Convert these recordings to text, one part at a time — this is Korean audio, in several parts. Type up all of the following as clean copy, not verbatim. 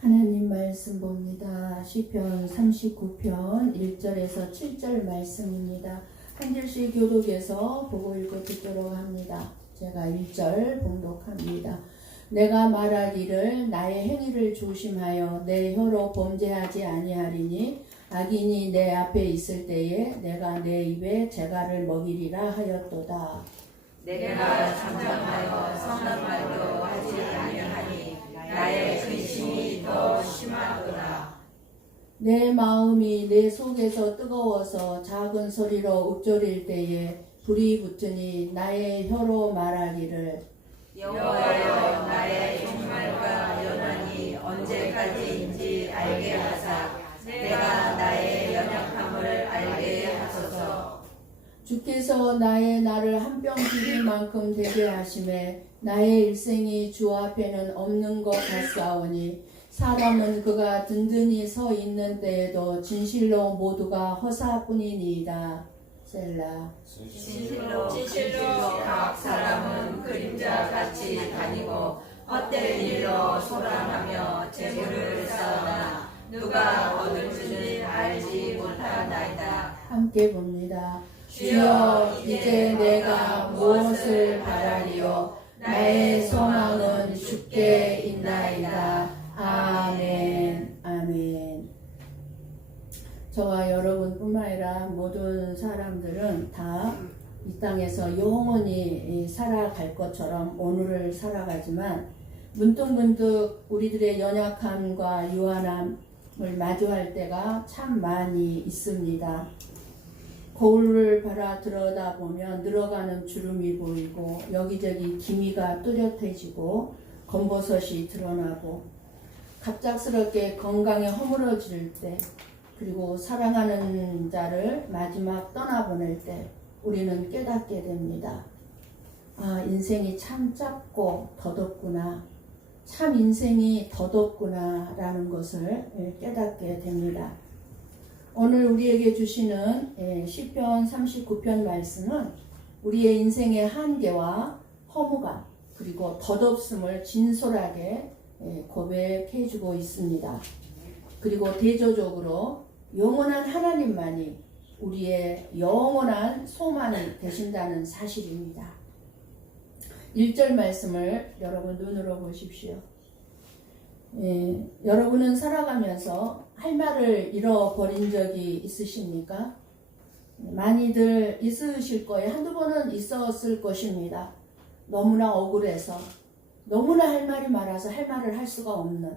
하나님 말씀 봅니다. 시편 39편 1절에서 7절 말씀입니다. 한 절씩 교독해서 보고 읽고 듣도록 합니다. 제가 1절 봉독합니다. 내가 말하기를 나의 행위를 조심하여 내 혀로 범죄하지 아니하리니 악인이 내 앞에 있을 때에 내가 내 입에 재갈을 먹이리라 하였도다. 내가 잠잠하여 선한 말도 하지 아니하니 나의 근심이 더 심하도다. 내 마음이 내 속에서 뜨거워서 작은 소리로 읊조릴 때에 불이 붙으니 나의 혀로 말하기를 여호와여 나의 종말과 연한이 언제까지인지 알게 하사 내가 나의 연약함을 알게 하소서. 주께서 나의 나를 한 뼘 비릴 만큼 되게 하심에 나의 일생이 주 앞에는 없는 것 같사오니 사람은 그가 든든히 서 있는 때에도 진실로 모두가 허사뿐이니이다. 셀라. 진실로 각 사람은 그림자같이 다니고 헛된 일로 소란하며 재물을 쌓으나 누가 얻을지는 알지 못하나이다. 함께 봅니다. 주여 이제 내가 무엇을 바라리요 나의 소망은 주께 있나이다. 아멘. 아멘. 저와 여러분뿐만 아니라 모든 사람들은 다 이 땅에서 영원히 살아갈 것처럼 오늘을 살아가지만 문득문득 우리들의 연약함과 유한함을 마주할 때가 참 많이 있습니다. 거울을 바라 들여다보면 늘어가는 주름이 보이고 여기저기 기미가 뚜렷해지고 검버섯이 드러나고 갑작스럽게 건강이 허물어질 때 그리고 사랑하는 자를 마지막 떠나보낼 때 우리는 깨닫게 됩니다. 아, 인생이 참 짧고 더덥구나. 참 인생이 더덥구나 라는 것을 깨닫게 됩니다. 오늘 우리에게 주시는 시편 39편 말씀은 우리의 인생의 한계와 허무감 그리고 덧없음을 진솔하게 고백해 주고 있습니다. 그리고 대조적으로 영원한 하나님만이 우리의 영원한 소망이 되신다는 사실입니다. 1절 말씀을 여러분 눈으로 보십시오. 여러분은 살아가면서 할 말을 잃어버린 적이 있으십니까? 많이들 있으실 거예요. 한두 번은 있었을 것입니다. 너무나 억울해서 너무나 할 말이 많아서 할 말을 할 수가 없는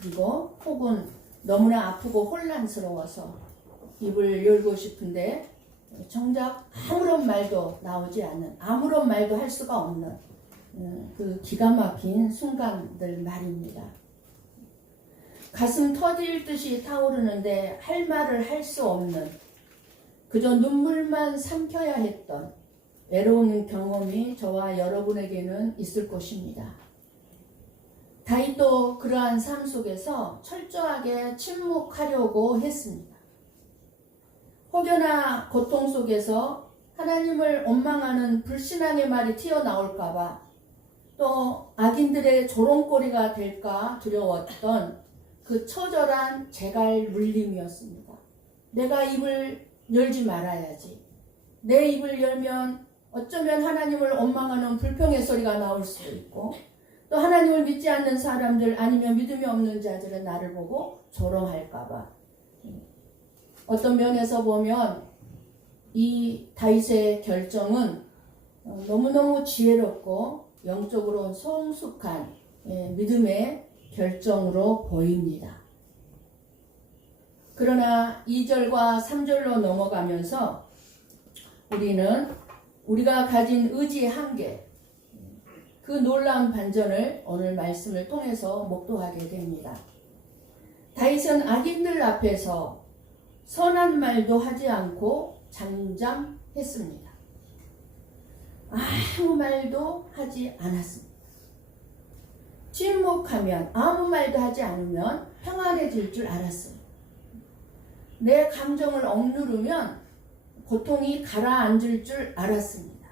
그리고 혹은 너무나 아프고 혼란스러워서 입을 열고 싶은데 정작 아무런 말도 나오지 않는 아무런 말도 할 수가 없는 그 기가 막힌 순간들 말입니다. 가슴 터질 듯이 타오르는데 할 말을 할 수 없는 그저 눈물만 삼켜야 했던 외로운 경험이 저와 여러분에게는 있을 것입니다. 다윗도 그러한 삶 속에서 철저하게 침묵하려고 했습니다. 혹여나 고통 속에서 하나님을 원망하는 불신앙의 말이 튀어나올까봐 또 악인들의 조롱거리가 될까 두려웠던 그 처절한 재갈 물림이었습니다. 내가 입을 열지 말아야지. 내 입을 열면 어쩌면 하나님을 원망하는 불평의 소리가 나올 수도 있고 또 하나님을 믿지 않는 사람들 아니면 믿음이 없는 자들은 나를 보고 조롱할까봐 어떤 면에서 보면 이 다윗의 결정은 너무너무 지혜롭고 영적으로 성숙한 믿음의 결정으로 보입니다. 그러나 2절과 3절로 넘어가면서 우리는 우리가 가진 의지의 한계, 그 놀라운 반전을 오늘 말씀을 통해서 목도하게 됩니다. 다윗은 악인들 앞에서 선한 말도 하지 않고 잠잠했습니다. 아무 말도 하지 않았습니다. 침묵하면 아무 말도 하지 않으면 평안해질 줄 알았어요. 내 감정을 억누르면 고통이 가라앉을 줄 알았습니다.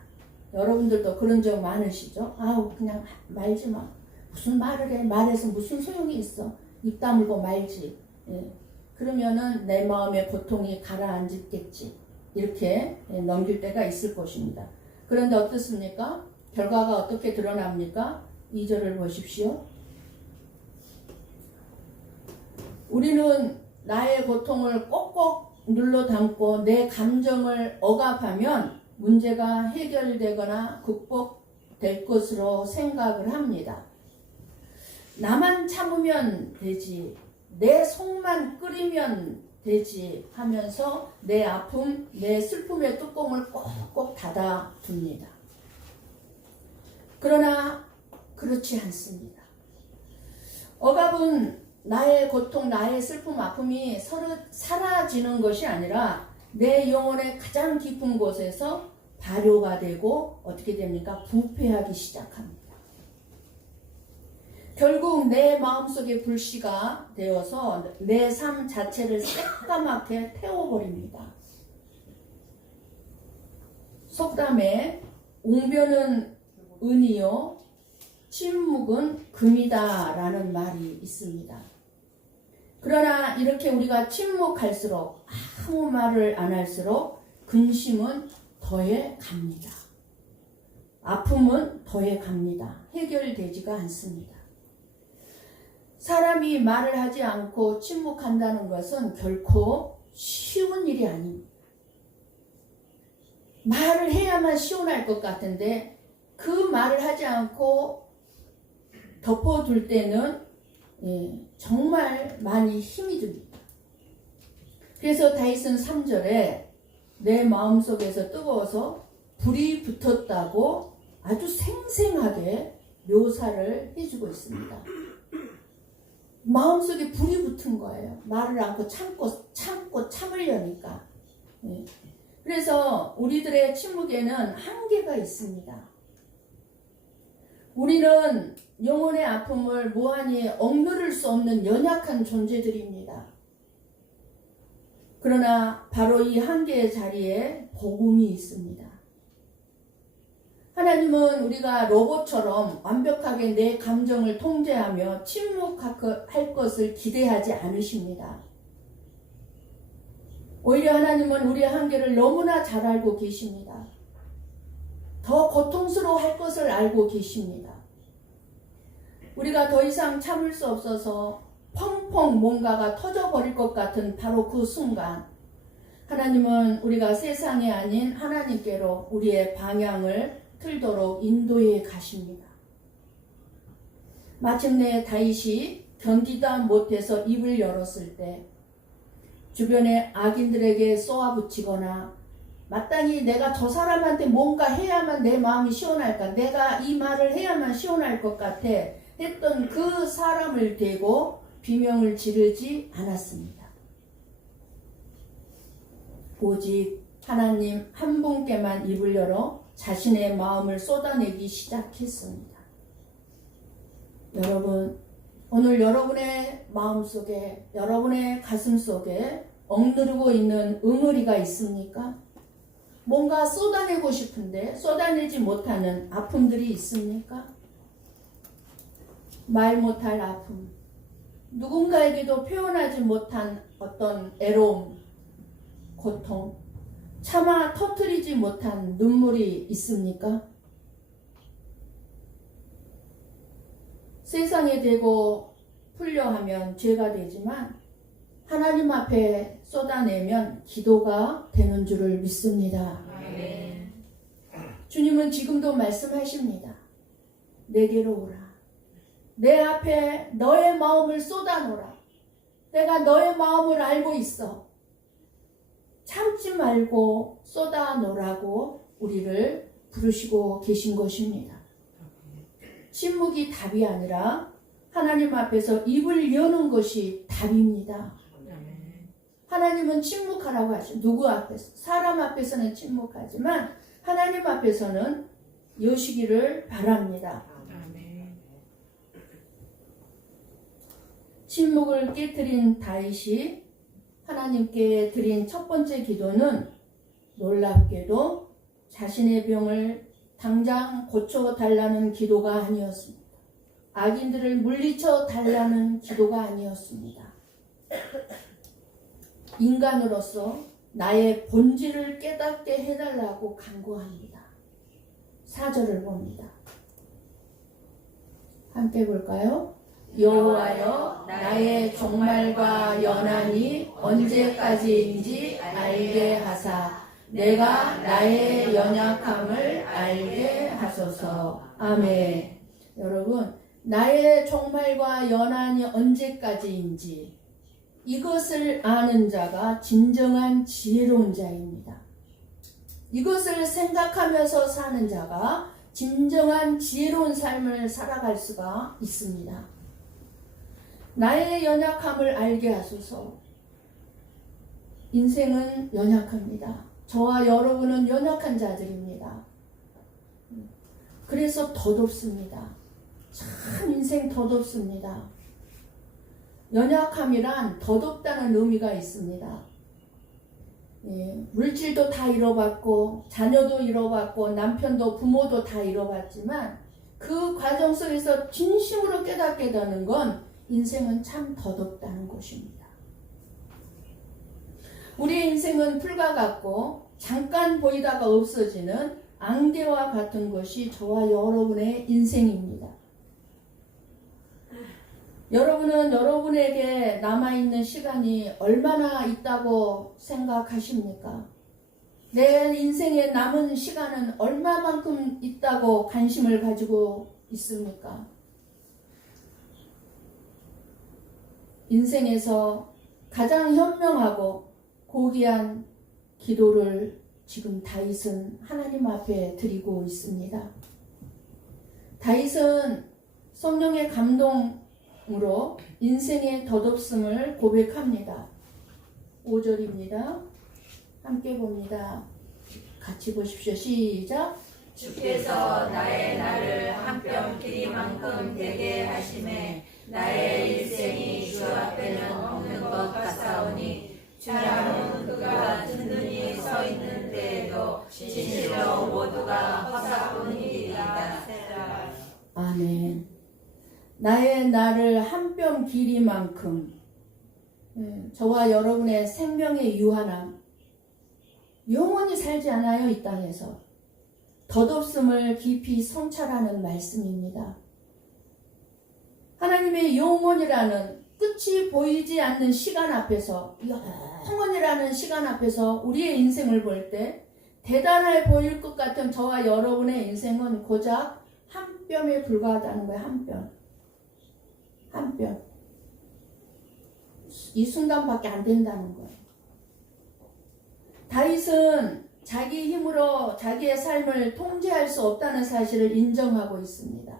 여러분들도 그런 적 많으시죠? 아우 그냥 말지 마. 무슨 말을 해. 말해서 무슨 소용이 있어. 입 다물고 말지. 예. 그러면은 내 마음의 고통이 가라앉겠지. 이렇게 넘길 때가 있을 것입니다. 그런데 어떻습니까? 결과가 어떻게 드러납니까? 2절을 보십시오. 우리는 나의 고통을 꼭꼭 눌러 담고 내 감정을 억압하면 문제가 해결되거나 극복될 것으로 생각을 합니다. 나만 참으면 되지, 내 속만 끓이면 되지 하면서 내 아픔, 내 슬픔의 뚜껑을 꼭꼭 닫아둡니다. 그러나 그렇지 않습니다. 억압은 나의 고통, 나의 슬픔, 아픔이 사라지는 것이 아니라 내 영혼의 가장 깊은 곳에서 발효가 되고 어떻게 됩니까? 부패하기 시작합니다. 결국 내 마음속에 불씨가 되어서 내 삶 자체를 새까맣게 태워버립니다. 속담에 웅변은 은이요 침묵은 금이다 라는 말이 있습니다. 그러나 이렇게 우리가 침묵할수록 아무 말을 안 할수록 근심은 더해 갑니다. 아픔은 더해 갑니다. 해결되지가 않습니다. 사람이 말을 하지 않고 침묵한다는 것은 결코 쉬운 일이 아닙니다. 말을 해야만 시원할 것 같은데 그 말을 하지 않고 덮어둘 때는 정말 많이 힘이 듭니다. 그래서 다윗은 3절에 내 마음속에서 뜨거워서 불이 붙었다고 아주 생생하게 묘사를 해주고 있습니다. 마음속에 불이 붙은 거예요. 말을 않고 참으려니까. 그래서 우리들의 침묵에는 한계가 있습니다. 우리는 영혼의 아픔을 무한히 억누를 수 없는 연약한 존재들입니다. 그러나 바로 이 한계의 자리에 복음이 있습니다. 하나님은 우리가 로봇처럼 완벽하게 내 감정을 통제하며 침묵할 것을 기대하지 않으십니다. 오히려 하나님은 우리의 한계를 너무나 잘 알고 계십니다. 더 고통스러워할 것을 알고 계십니다. 우리가 더 이상 참을 수 없어서 펑펑 뭔가가 터져버릴 것 같은 바로 그 순간 하나님은 우리가 세상이 아닌 하나님께로 우리의 방향을 틀도록 인도해 가십니다. 마침내 다윗이 견디다 못해서 입을 열었을 때 주변의 악인들에게 쏘아붙이거나 마땅히 내가 저 사람한테 뭔가 해야만 내 마음이 시원할까, 내가 이 말을 해야만 시원할 것 같아 했던 그 사람을 대고 비명을 지르지 않았습니다. 오직 하나님 한 분께만 입을 열어 자신의 마음을 쏟아내기 시작했습니다. 여러분, 오늘 여러분의 마음속에, 여러분의 가슴 속에 억누르고 있는 응어리가 있습니까? 뭔가 쏟아내고 싶은데 쏟아내지 못하는 아픔들이 있습니까? 말 못할 아픔, 누군가에게도 표현하지 못한 어떤 애로움, 고통, 차마 터뜨리지 못한 눈물이 있습니까? 세상에 대고 풀려 하면 죄가 되지만 하나님 앞에 쏟아내면 기도가 되는 줄을 믿습니다. 아멘. 주님은 지금도 말씀하십니다. 내게로 오라. 내 앞에 너의 마음을 쏟아놓으라. 내가 너의 마음을 알고 있어. 참지 말고 쏟아놓으라고 우리를 부르시고 계신 것입니다. 침묵이 답이 아니라 하나님 앞에서 입을 여는 것이 답입니다. 하나님은 침묵하라고 하죠. 누구 앞에서? 사람 앞에서는 침묵하지만 하나님 앞에서는 여시기를 바랍니다. 침묵을 깨뜨린 다윗이 하나님께 드린 첫 번째 기도는 놀랍게도 자신의 병을 당장 고쳐달라는 기도가 아니었습니다. 악인들을 물리쳐 달라는 기도가 아니었습니다. 인간으로서 나의 본질을 깨닫게 해달라고 간구합니다. 4절을 봅니다. 함께 볼까요? 여호와여, 나의 종말과 연한이 언제까지인지 알게 하사 내가 나의 연약함을 알게 하소서. 아멘. 여러분, 나의 종말과 연한이 언제까지인지 이것을 아는 자가 진정한 지혜로운 자입니다. 이것을 생각하면서 사는 자가 진정한 지혜로운 삶을 살아갈 수가 있습니다. 나의 연약함을 알게 하소서. 인생은 연약합니다. 저와 여러분은 연약한 자들입니다. 그래서 덧없습니다. 참 인생 덧없습니다. 연약함이란 덧없다는 의미가 있습니다. 물질도 다 잃어봤고 자녀도 잃어봤고 남편도 부모도 다 잃어봤지만 그 과정 속에서 진심으로 깨닫게 되는 건 인생은 참 덧없다는 것입니다. 우리의 인생은 풀과 같고 잠깐 보이다가 없어지는 안개와 같은 것이 저와 여러분의 인생입니다. 여러분은 여러분에게 남아있는 시간이 얼마나 있다고 생각하십니까? 내 인생에 남은 시간은 얼마만큼 있다고 관심을 가지고 있습니까? 인생에서 가장 현명하고 고귀한 기도를 지금 다윗은 하나님 앞에 드리고 있습니다. 다윗은 성령의 감동으로 인생의 덧없음을 고백합니다. 5절입니다. 함께 봅니다. 같이 보십시오. 시작. 주께서 나의 날을 한 뼘 길이만큼 되게 하심에 나의 일생이 주 앞에는 없는 것 같사오니 주라는 그가 든든히 서 있는 때에도 진실로 모두가 허사뿐이리이다. 아멘. 나의 날을 한 뼘 길이만큼, 저와 여러분의 생명의 유한함, 영원히 살지 않아요. 이 땅에서 덧없음을 깊이 성찰하는 말씀입니다. 하나님의 영원이라는 끝이 보이지 않는 시간 앞에서, 영원이라는 시간 앞에서 우리의 인생을 볼 때 대단해 보일 것 같은 저와 여러분의 인생은 고작 한 뼘에 불과하다는 거예요. 한 뼘. 한 뼘. 이 순간밖에 안 된다는 거예요. 다윗은 자기 힘으로 자기의 삶을 통제할 수 없다는 사실을 인정하고 있습니다.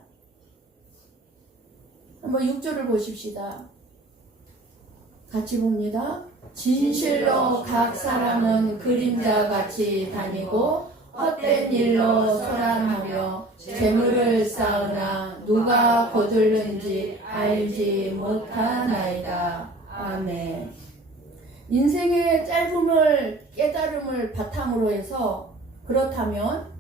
한번 6절을 보십시다. 같이 봅니다. 진실로 각 사람은 그림자같이 다니고 헛된 일로 소란하며 재물을 쌓으나 누가 거둘는지 알지 못하나이다. 아멘. 인생의 짧음을 깨달음을 바탕으로 해서 그렇다면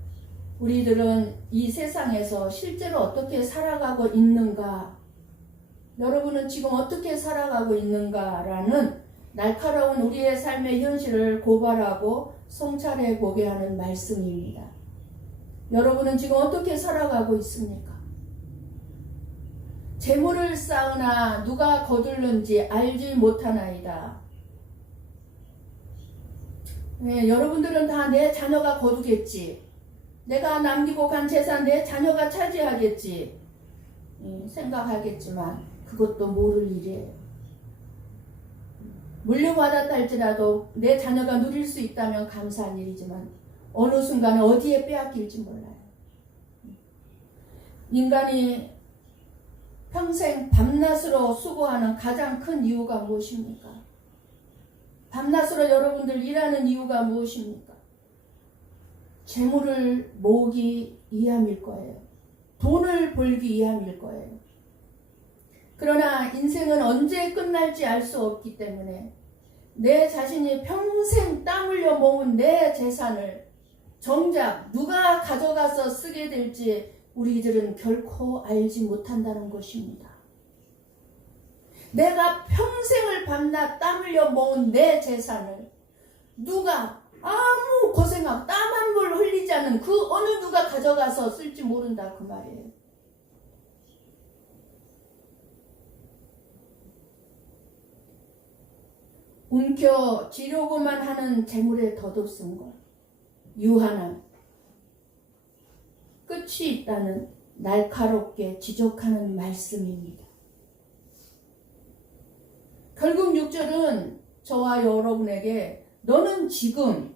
우리들은 이 세상에서 실제로 어떻게 살아가고 있는가, 여러분은 지금 어떻게 살아가고 있는가라는 날카로운 우리의 삶의 현실을 고발하고 성찰해 보게 하는 말씀입니다. 여러분은 지금 어떻게 살아가고 있습니까? 재물을 쌓으나 누가 거둘는지 알지 못하나이다. 네, 여러분들은 다 내 자녀가 거두겠지, 내가 남기고 간 재산 내 자녀가 차지하겠지 생각하겠지만 그것도 모를 일이에요. 물려받았다 할지라도 내 자녀가 누릴 수 있다면 감사한 일이지만 어느 순간에 어디에 빼앗길지 몰라요. 인간이 평생 밤낮으로 수고하는 가장 큰 이유가 무엇입니까? 밤낮으로 여러분들 일하는 이유가 무엇입니까? 재물을 모으기 위함일 거예요. 돈을 벌기 위함일 거예요. 그러나 인생은 언제 끝날지 알 수 없기 때문에 내 자신이 평생 땀 흘려 모은 내 재산을 정작 누가 가져가서 쓰게 될지 우리들은 결코 알지 못한다는 것입니다. 내가 평생을 밤낮 땀 흘려 모은 내 재산을 누가 아무 고생하고 땀 한 볼 흘리지 않는 그 어느 누가 가져가서 쓸지 모른다 그 말이에요. 움켜 지려고만 하는 재물에 덧없은 것, 유한함, 끝이 있다는 날카롭게 지적하는 말씀입니다. 결국 6절은 저와 여러분에게 너는 지금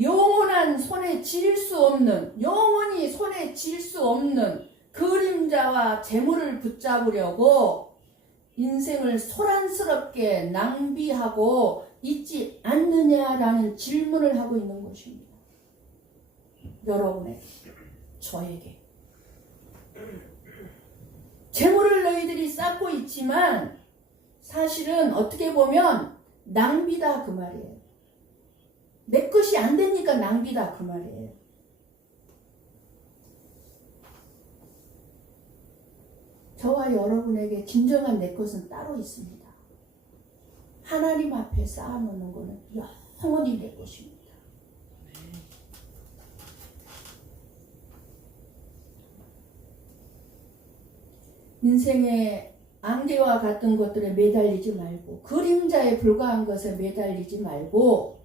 영원한 손에 쥘 수 없는, 영원히 손에 쥘 수 없는 그림자와 재물을 붙잡으려고 인생을 소란스럽게 낭비하고 있지 않느냐라는 질문을 하고 있는 것입니다. 여러분에게, 저에게. 재물을 너희들이 쌓고 있지만 사실은 어떻게 보면 낭비다 그 말이에요. 내 것이 안 되니까 낭비다 그 말이에요. 저와 여러분에게 진정한 내 것은 따로 있습니다. 하나님 앞에 쌓아놓는 것은 영원히 내 것입니다. 인생의 안개와 같은 것들에 매달리지 말고 그림자에 불과한 것에 매달리지 말고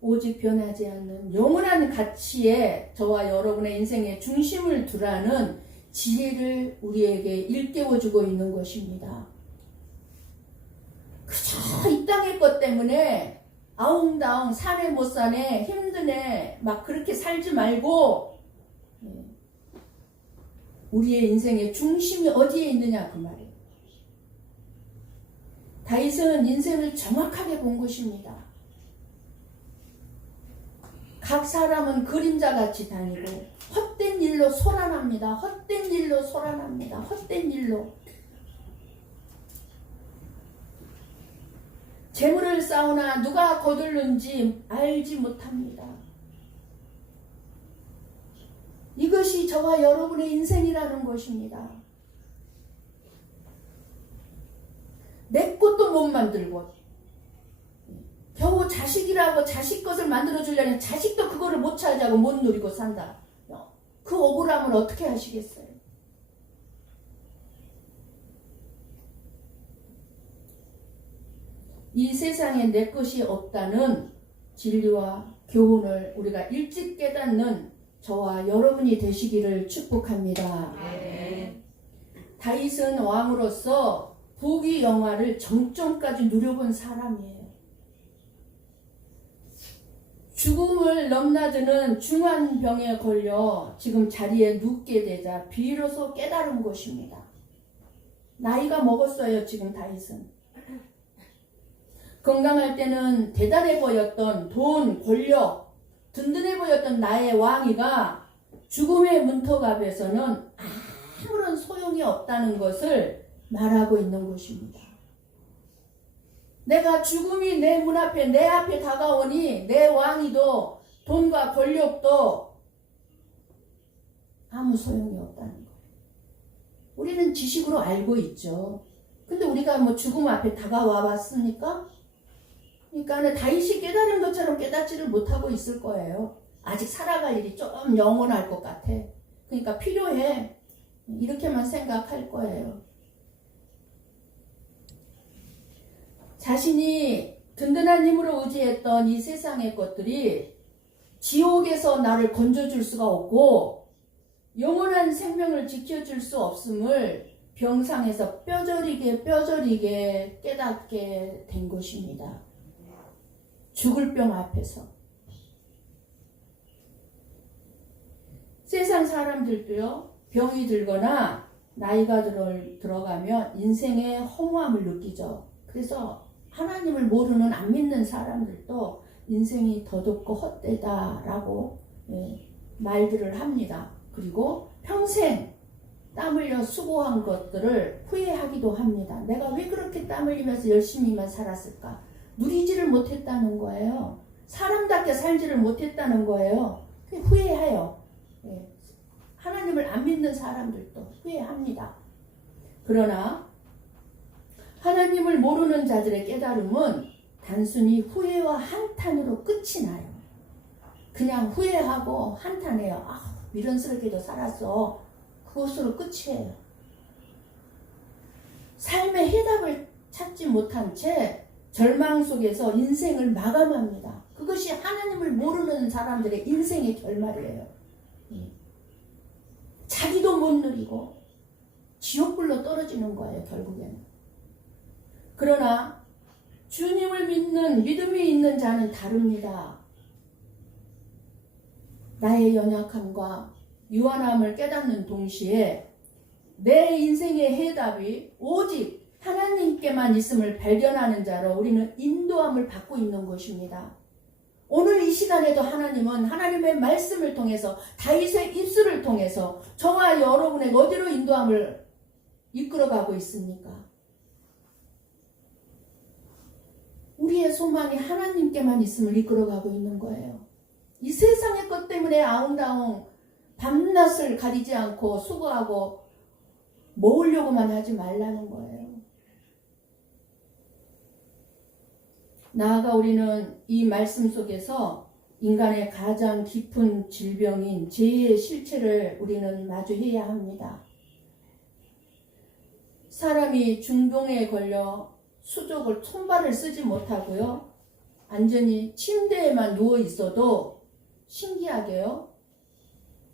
오직 변하지 않는 영원한 가치에 저와 여러분의 인생의 중심을 두라는 지혜를 우리에게 일깨워주고 있는 것입니다. 그저 이 땅의 것 때문에 아웅다웅 사네 못 사네 힘드네 막 그렇게 살지 말고 우리의 인생의 중심이 어디에 있느냐 그 말이에요. 다윗은 인생을 정확하게 본 것입니다. 각 사람은 그림자같이 다니고 헛된 일로 소란합니다. 헛된 일로 소란합니다. 헛된 일로. 재물을 쌓으나 누가 거둘는지 알지 못합니다. 이것이 저와 여러분의 인생이라는 것입니다. 내 것도 못 만들고 겨우 자식이라고 자식 것을 만들어주려니 자식도 그거를 못 차지하고 못 누리고 산다. 그 억울함을 어떻게 하시겠어요? 이 세상에 내 것이 없다는 진리와 교훈을 우리가 일찍 깨닫는 저와 여러분이 되시기를 축복합니다. 다윗은 왕으로서 부귀 영화를 정점까지 누려본 사람이에요. 죽음을 넘나드는 중한 병에 걸려 지금 자리에 눕게 되자 비로소 깨달은 것입니다. 나이가 먹었어요. 지금 다윗은. 건강할 때는 대단해 보였던 돈, 권력, 든든해 보였던 나의 왕위가 죽음의 문턱 앞에서는 아무런 소용이 없다는 것을 말하고 있는 것입니다. 내가 죽음이 내 문 앞에 내 앞에 다가오니 내 왕위도 돈과 권력도 아무 소용이 없다는 거예요. 우리는 지식으로 알고 있죠. 근데 우리가 뭐 죽음 앞에 다가와 봤습니까? 그러니까 다윗이 깨달은 것처럼 깨닫지를 못하고 있을 거예요. 아직 살아갈 일이 좀 영원할 것 같아. 그러니까 필요해. 이렇게만 생각할 거예요. 자신이 든든한 힘으로 의지했던 이 세상의 것들이 지옥에서 나를 건져줄 수가 없고 영원한 생명을 지켜줄 수 없음을 병상에서 뼈저리게 깨닫게 된 것입니다. 죽을 병 앞에서. 세상 사람들도요, 병이 들거나 나이가 들어가면 인생의 허무함을 느끼죠. 그래서 하나님을 모르는 안 믿는 사람들도 인생이 더덥고 헛되다라고 말들을 합니다. 그리고 평생 땀 흘려 수고한 것들을 후회하기도 합니다. 내가 왜 그렇게 땀 흘리면서 열심히만 살았을까? 누리지를 못했다는 거예요. 사람답게 살지를 못했다는 거예요. 후회해요. 하나님을 안 믿는 사람들도 후회합니다. 그러나 하나님을 모르는 자들의 깨달음은 단순히 후회와 한탄으로 끝이 나요. 그냥 후회하고 한탄해요. 아, 미련스럽게도 살았어. 그것으로 끝이에요. 삶의 해답을 찾지 못한 채 절망 속에서 인생을 마감합니다. 그것이 하나님을 모르는 사람들의 인생의 결말이에요. 자기도 못 누리고 지옥불로 떨어지는 거예요, 결국에는. 그러나 주님을 믿는 믿음이 있는 자는 다릅니다. 나의 연약함과 유한함을 깨닫는 동시에 내 인생의 해답이 오직 하나님께만 있음을 발견하는 자로 우리는 인도함을 받고 있는 것입니다. 오늘 이 시간에도 하나님은 하나님의 말씀을 통해서 다윗의 입술을 통해서 저와 여러분의 어디로 인도함을 이끌어가고 있습니까? 우리의 소망이 하나님께만 있음을 이끌어가고 있는 거예요. 이 세상의 것 때문에 아웅다웅 밤낮을 가리지 않고 수고하고 모으려고만 하지 말라는 거예요. 나아가 우리는 이 말씀 속에서 인간의 가장 깊은 질병인 죄의 실체를 우리는 마주해야 합니다. 사람이 중동에 걸려 수족을 손발을 쓰지 못하고요. 안전히 침대에만 누워 있어도 신기하게요.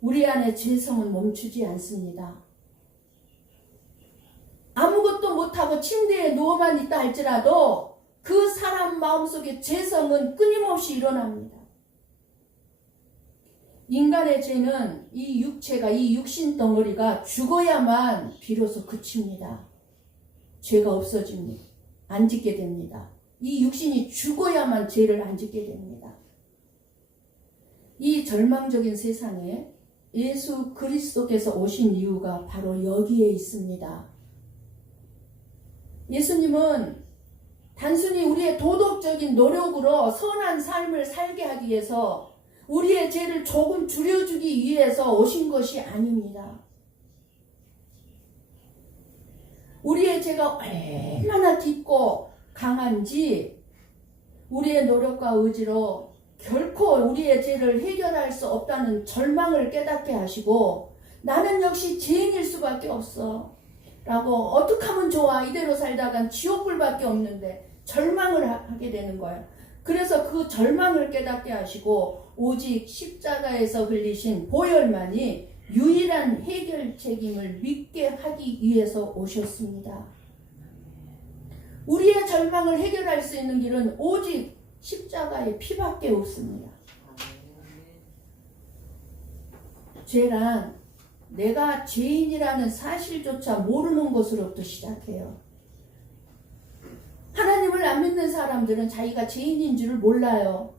우리 안에 죄성은 멈추지 않습니다. 아무것도 못하고 침대에 누워만 있다 할지라도 그 사람 마음속에 죄성은 끊임없이 일어납니다. 인간의 죄는 이 육체가, 이 육신 덩어리가 죽어야만 비로소 그칩니다. 죄가 없어집니다. 안 짓게 됩니다. 이 육신이 죽어야만 죄를 안 짓게 됩니다. 이 절망적인 세상에 예수 그리스도께서 오신 이유가 바로 여기에 있습니다. 예수님은 단순히 우리의 도덕적인 노력으로 선한 삶을 살게 하기 위해서 우리의 죄를 조금 줄여주기 위해서 오신 것이 아닙니다. 우리의 죄가 얼마나 깊고 강한지 우리의 노력과 의지로 결코 우리의 죄를 해결할 수 없다는 절망을 깨닫게 하시고 나는 역시 죄인일 수밖에 없어 라고 어떻게 하면 좋아 이대로 살다간 지옥불밖에 없는데 절망을 하게 되는 거예요. 그래서 그 절망을 깨닫게 하시고 오직 십자가에서 흘리신 보혈만이 유일한 해결책임을 믿게 하기 위해서 오셨습니다. 우리의 절망을 해결할 수 있는 길은 오직 십자가의 피밖에 없습니다. 죄란 내가 죄인이라는 사실조차 모르는 것으로부터 시작해요. 하나님을 안 믿는 사람들은 자기가 죄인인 줄을 몰라요.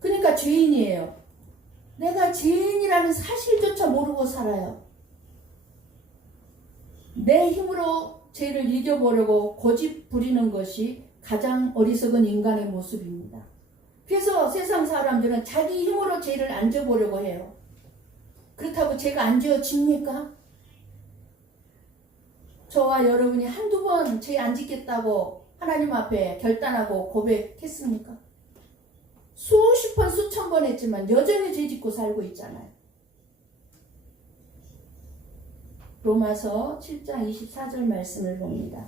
그러니까 죄인이에요. 내가 죄인이라는 사실조차 모르고 살아요. 내 힘으로 죄를 이겨보려고 고집 부리는 것이 가장 어리석은 인간의 모습입니다. 그래서 세상 사람들은 자기 힘으로 죄를 안 져보려고 해요. 그렇다고 죄가 안 지어집니까? 저와 여러분이 한두 번 죄 안 짓겠다고 하나님 앞에 결단하고 고백했습니까? 수십 번 수천 번 했지만 여전히 죄 짓고 살고 있잖아요. 로마서 7장 24절 말씀을 봅니다.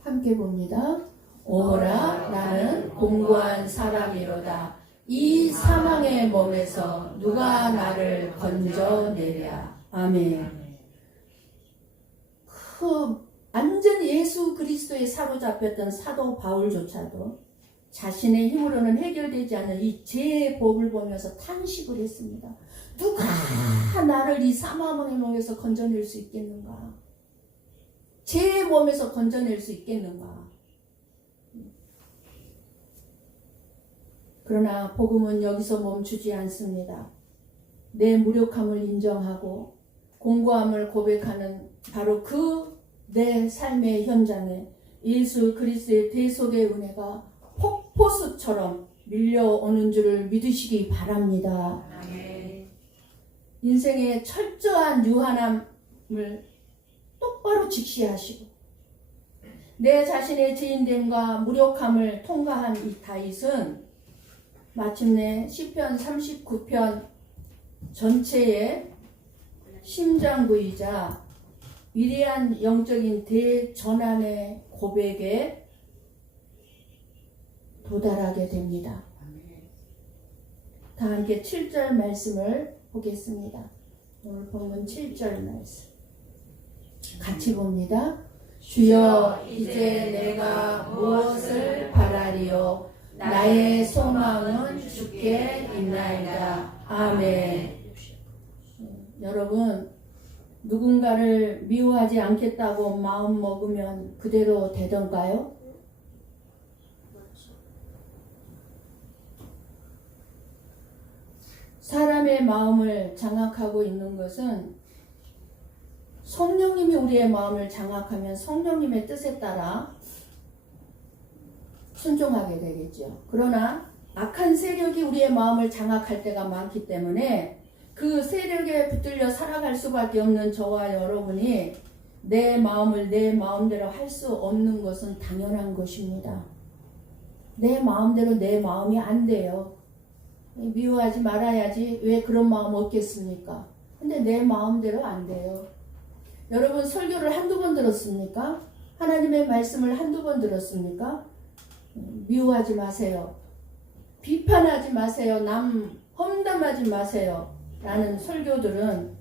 함께 봅니다. 오호라 나는 공고한 사람이로다. 이 사망의 몸에서 누가 나를 건져내랴. 아멘. 완전히 예수 그리스도에 사로잡혔던 사도 바울조차도 자신의 힘으로는 해결되지 않는 이 죄의 법을 보면서 탄식을 했습니다. 누가 나를 이 사망의 몸에서 건져낼 수 있겠는가? 죄의 몸에서 건져낼 수 있겠는가? 그러나 복음은 여기서 멈추지 않습니다. 내 무력함을 인정하고 공고함을 고백하는 바로 그 내 삶의 현장에 예수 그리스도의 대속의 은혜가 폭포수처럼 밀려오는 줄을 믿으시기 바랍니다. 아멘. 인생의 철저한 유한함을 똑바로 직시하시고 내 자신의 죄인됨과 무력함을 통과한 이 다윗은 마침내 시편 39편 전체의 심장부이자 위대한 영적인 대전환의 고백에 도달하게 됩니다. 다 함께 7절 말씀을 보겠습니다. 오늘 본문 7절 말씀 같이 봅니다. 주여 이제 내가 무엇을 바라리요 나의 소망은 주께 있나이다. 아멘. 여러분 누군가를 미워하지 않겠다고 마음 먹으면 그대로 되던가요? 사람의 마음을 장악하고 있는 것은 성령님이 우리의 마음을 장악하면 성령님의 뜻에 따라 순종하게 되겠죠. 그러나 악한 세력이 우리의 마음을 장악할 때가 많기 때문에 그 세력에 붙들려 살아갈 수밖에 없는 저와 여러분이 내 마음을 내 마음대로 할 수 없는 것은 당연한 것입니다. 내 마음대로 내 마음이 안 돼요. 미워하지 말아야지 왜 그런 마음 없겠습니까? 근데 내 마음대로 안 돼요. 여러분 설교를 한두 번 들었습니까? 하나님의 말씀을 한두 번 들었습니까? 미워하지 마세요. 비판하지 마세요. 남 험담하지 마세요. 라는 설교들은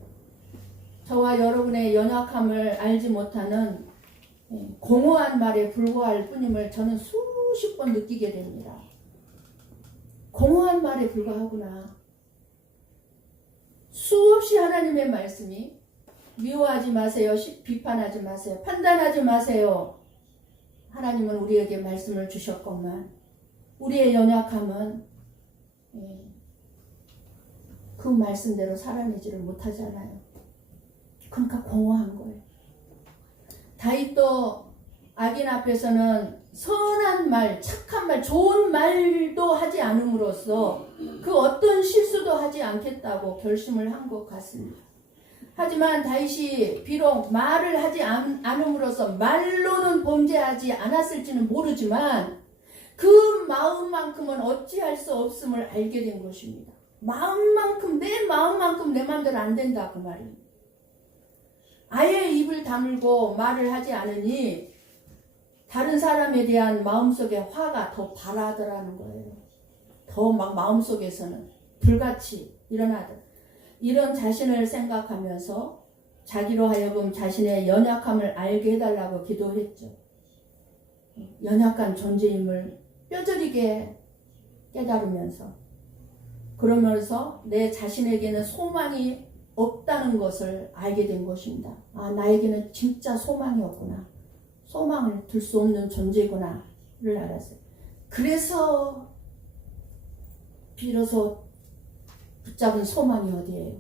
저와 여러분의 연약함을 알지 못하는 공허한 말에 불과할 뿐임을 저는 수십 번 느끼게 됩니다. 공허한 말에 불과하구나. 수없이 하나님의 말씀이 미워하지 마세요. 비판하지 마세요. 판단하지 마세요. 하나님은 우리에게 말씀을 주셨건만 우리의 연약함은 그 말씀대로 살아내지를 못하잖아요. 그러니까 공허한 거예요. 다윗도 악인 앞에서는 선한 말, 착한 말, 좋은 말도 하지 않음으로써 그 어떤 실수도 하지 않겠다고 결심을 한 것 같습니다. 하지만 다윗이 비록 말을 하지 않음으로써 말로는 범죄하지 않았을지는 모르지만 그 마음만큼은 어찌할 수 없음을 알게 된 것입니다. 마음만큼 내 마음만큼 내 마음대로 안 된다 그 말입니다. 아예 입을 다물고 말을 하지 않으니 다른 사람에 대한 마음속의 화가 더 발하더라는 거예요. 더 막 마음속에서는 불같이 일어나더라. 이런 자신을 생각하면서 자기로 하여금 자신의 연약함을 알게 해달라고 기도했죠. 연약한 존재임을 뼈저리게 깨달으면서 그러면서 내 자신에게는 소망이 없다는 것을 알게 된 것입니다. 아, 나에게는 진짜 소망이 없구나. 소망을 둘 수 없는 존재구나를 알았어요. 그래서 비로소 붙잡은 소망이 어디예요?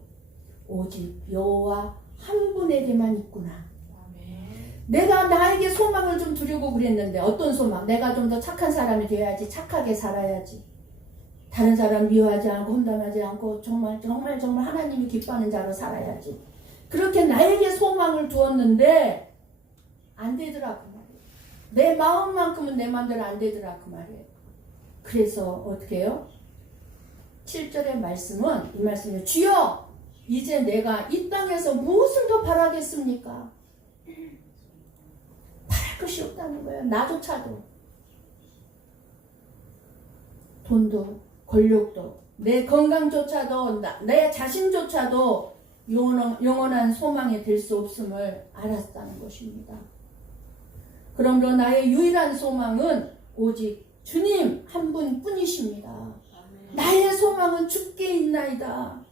오직 여호와 한 분에게만 있구나. 내가 나에게 소망을 좀 두려고 그랬는데 어떤 소망? 내가 좀 더 착한 사람이 되어야지. 착하게 살아야지. 다른 사람 미워하지 않고 험담하지 않고 정말 하나님이 기뻐하는 자로 살아야지. 그렇게 나에게 소망을 두었는데 안 되더라 그 말이에요. 내 마음만큼은 내 마음대로 안 되더라 그 말이에요. 그래서 어떻게 해요? 7절의 말씀은 이 말씀이에요. 주여 이제 내가 이 땅에서 무엇을 더 바라겠습니까? 바랄 것이 없다는 거예요. 나조차도 돈도 권력도 내 건강조차도 내 자신조차도 영원한 소망이 될 수 없음을 알았다는 것입니다. 그러므로 나의 유일한 소망은 오직 주님 한 분뿐이십니다. 나의 소망은 주께 있나이다.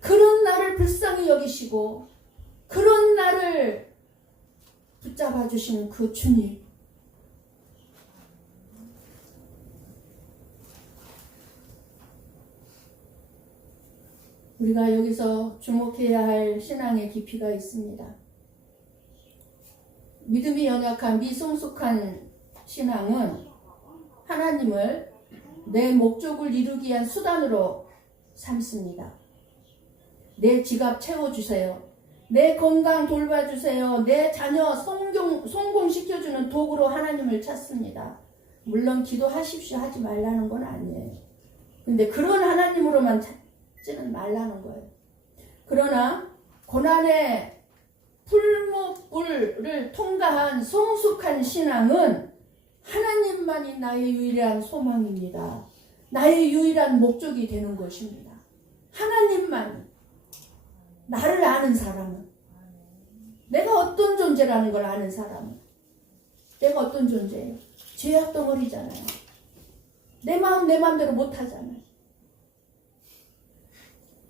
그런 나를 불쌍히 여기시고 그런 나를 붙잡아 주시는 그 주님. 우리가 여기서 주목해야 할 신앙의 깊이가 있습니다. 믿음이 연약한 미성숙한 신앙은 하나님을 내 목적을 이루기 위한 수단으로 삼습니다. 내 지갑 채워주세요. 내 건강 돌봐주세요. 내 자녀 성공시켜주는 도구로 하나님을 찾습니다. 물론 기도하십시오 하지 말라는 건 아니에요. 근데 그런 하나님으로만 찾지는 말라는 거예요. 그러나 고난의 풀무불을 통과한 성숙한 신앙은 하나님만이 나의 유일한 소망입니다. 나의 유일한 목적이 되는 것입니다. 하나님만이. 나를 아는 사람은, 내가 어떤 존재라는 걸 아는 사람은, 내가 어떤 존재예요? 죄악 덩어리잖아요. 내 마음 내 마음대로 못하잖아요.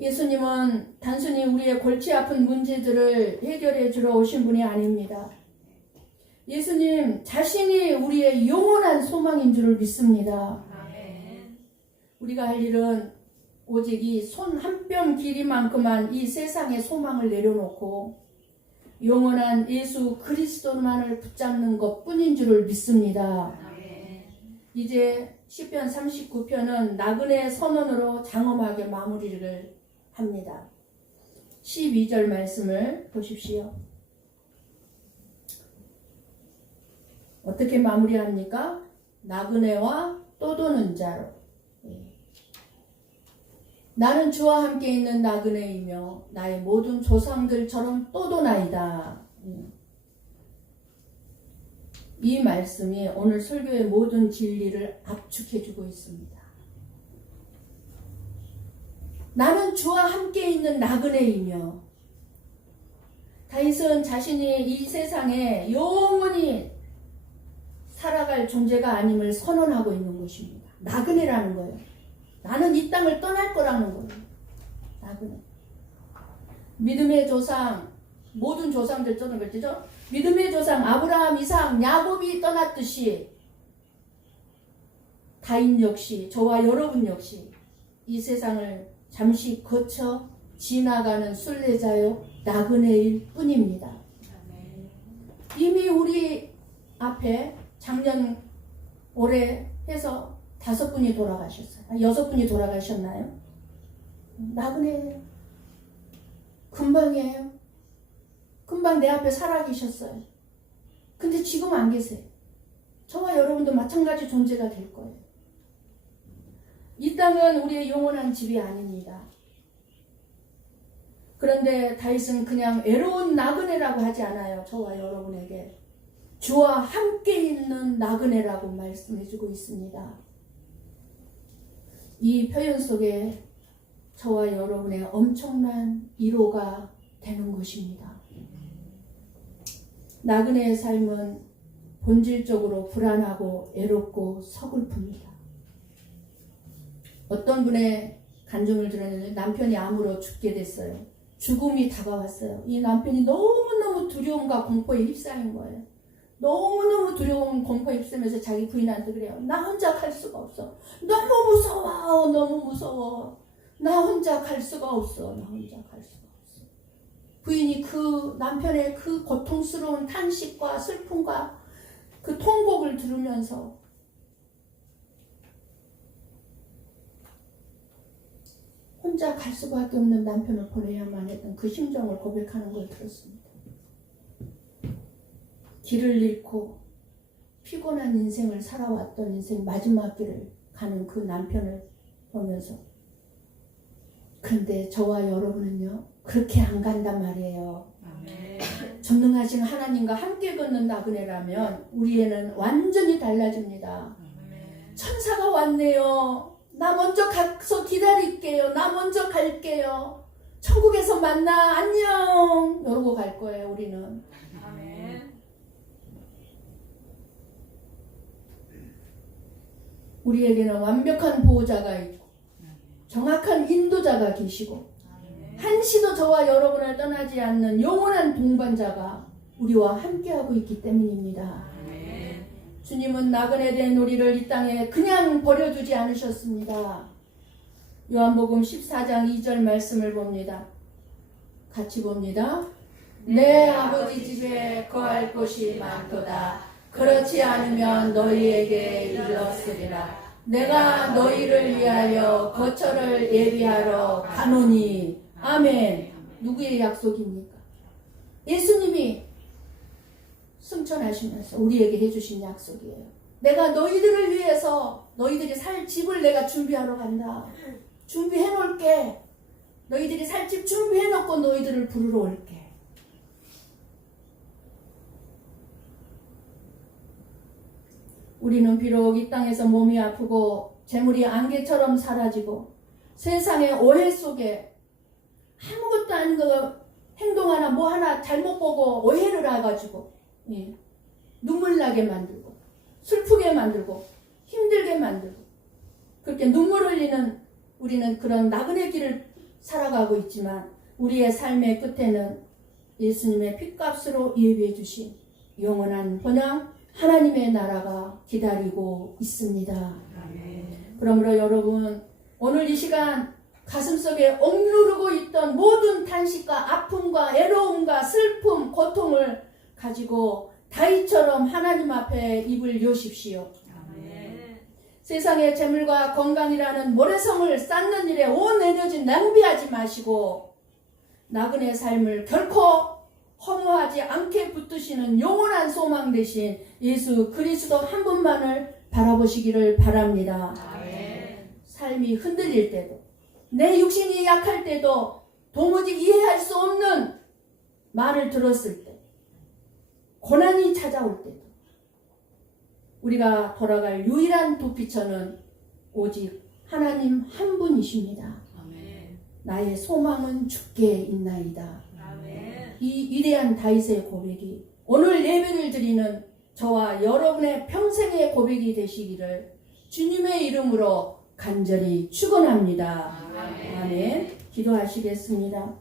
예수님은 단순히 우리의 골치 아픈 문제들을 해결해 주러 오신 분이 아닙니다. 예수님 자신이 우리의 영원한 소망인 줄을 믿습니다. 우리가 할 일은 오직 이 손 한 뼘 길이만큼만 이 세상의 소망을 내려놓고 영원한 예수 그리스도만을 붙잡는 것뿐인 줄을 믿습니다. 이제 시편 39편은 나그네 선언으로 장엄하게 마무리를 합니다. 12절 말씀을 보십시오. 어떻게 마무리합니까? 나그네와 떠도는 자로. 나는 주와 함께 있는 나그네이며 나의 모든 조상들처럼 떠도나이다. 이 말씀이 오늘 설교의 모든 진리를 압축해주고 있습니다. 나는 주와 함께 있는 나그네이며, 다윗은 자신이 이 세상에 영원히 살아갈 존재가 아님을 선언하고 있는 것입니다. 나그네라는 거예요. 나는 이 땅을 떠날 거라는 거예요. 나그네. 믿음의 조상, 모든 조상들 떠난 거죠. 믿음의 조상 아브라함, 이삭, 야곱이 떠났듯이 다윗 역시, 저와 여러분 역시 이 세상을 잠시 거쳐 지나가는 순례자요 나그네일 뿐입니다. 이미 우리 앞에 작년 올해 해서 5분이 돌아가셨어요. 6분이 돌아가셨나요? 나그네예요. 금방이에요. 금방 내 앞에 살아계셨어요. 근데 지금 안 계세요. 저와 여러분도 마찬가지 존재가 될 거예요. 이 땅은 우리의 영원한 집이 아닙니다. 그런데 다윗은 그냥 외로운 나그네라고 하지 않아요. 저와 여러분에게 주와 함께 있는 나그네라고 말씀해주고 있습니다. 이 표현 속에 저와 여러분의 엄청난 위로가 되는 것입니다. 나그네의 삶은 본질적으로 불안하고 외롭고 서글픕니다. 어떤 분의 간증을 들었는데 남편이 암으로 죽게 됐어요. 죽음이 다가왔어요. 이 남편이 너무너무 두려움과 공포에 휩싸인 거예요. 너무너무 두려운 공포에 휩싸면서 자기 부인한테 그래요. 나 혼자 갈 수가 없어. 너무 무서워. 너무 무서워. 나 혼자 갈 수가 없어. 나 혼자 갈 수가 없어. 부인이 그 남편의 그 고통스러운 탄식과 슬픔과 그 통곡을 들으면서 혼자 갈 수밖에 없는 남편을 보내야만 했던 그 심정을 고백하는 걸 들었습니다. 길을 잃고 피곤한 인생을 살아왔던 인생 마지막 길을 가는 그 남편을 보면서, 그런데 저와 여러분은요 그렇게 안 간단 말이에요. 전능하신 하나님과 함께 걷는 나그네라면 우리에는 완전히 달라집니다. 천사가 왔네요. 나 먼저 가서 기다릴게요. 나 먼저 갈게요. 천국에서 만나. 안녕. 이러고 갈 거예요. 우리는. 우리에게는 완벽한 보호자가 있고 정확한 인도자가 계시고 한시도 저와 여러분을 떠나지 않는 영원한 동반자가 우리와 함께하고 있기 때문입니다. 주님은 나그네 된 우리를 이 땅에 그냥 버려두지 않으셨습니다. 요한복음 14장 2절 말씀을 봅니다. 같이 봅니다. 내 아버지 집에 거할 곳이 많도다. 그렇지 않으면 너희에게 일렀으리라. 내가 너희를 위하여 거처를 예비하러 가노니. 아멘. 누구의 약속입니까? 예수님이 승천하시면서 우리에게 해주신 약속이에요. 내가 너희들을 위해서 너희들이 살 집을 내가 준비하러 간다. 준비해 놓을게. 너희들이 살 집 준비해 놓고 너희들을 부르러 올게. 우리는 비록 이 땅에서 몸이 아프고 재물이 안개처럼 사라지고 세상의 오해 속에 아무것도 아닌 거 행동 하나 뭐 하나 잘못 보고 오해를 해가지고 눈물 나게 만들고 슬프게 만들고 힘들게 만들고 그렇게 눈물 흘리는 우리는 그런 나그네 길을 살아가고 있지만 우리의 삶의 끝에는 예수님의 핏값으로 예비해 주신 영원한 번영 하나님의 나라가 기다리고 있습니다. 그러므로 여러분 오늘 이 시간 가슴속에 억누르고 있던 모든 탄식과 아픔과 애로움과 슬픔, 고통을 가지고 다윗처럼 하나님 앞에 입을 여십시오. 세상의 재물과 건강이라는 모래성을 쌓는 일에 온 에너지 낭비하지 마시고 나그네 삶을 결코 허무하지 않게 붙드시는 영원한 소망 되신 예수 그리스도 한 분만을 바라보시기를 바랍니다. 삶이 흔들릴 때도 내 육신이 약할 때도 도무지 이해할 수 없는 말을 들었을 때 고난이 찾아올 때도 우리가 돌아갈 유일한 도피처는 오직 하나님 한 분이십니다. 나의 소망은 주께 있나이다. 이 위대한 다윗의 고백이 오늘 예배를 드리는 저와 여러분의 평생의 고백이 되시기를 주님의 이름으로 간절히 축원합니다. 아멘. 기도하시겠습니다.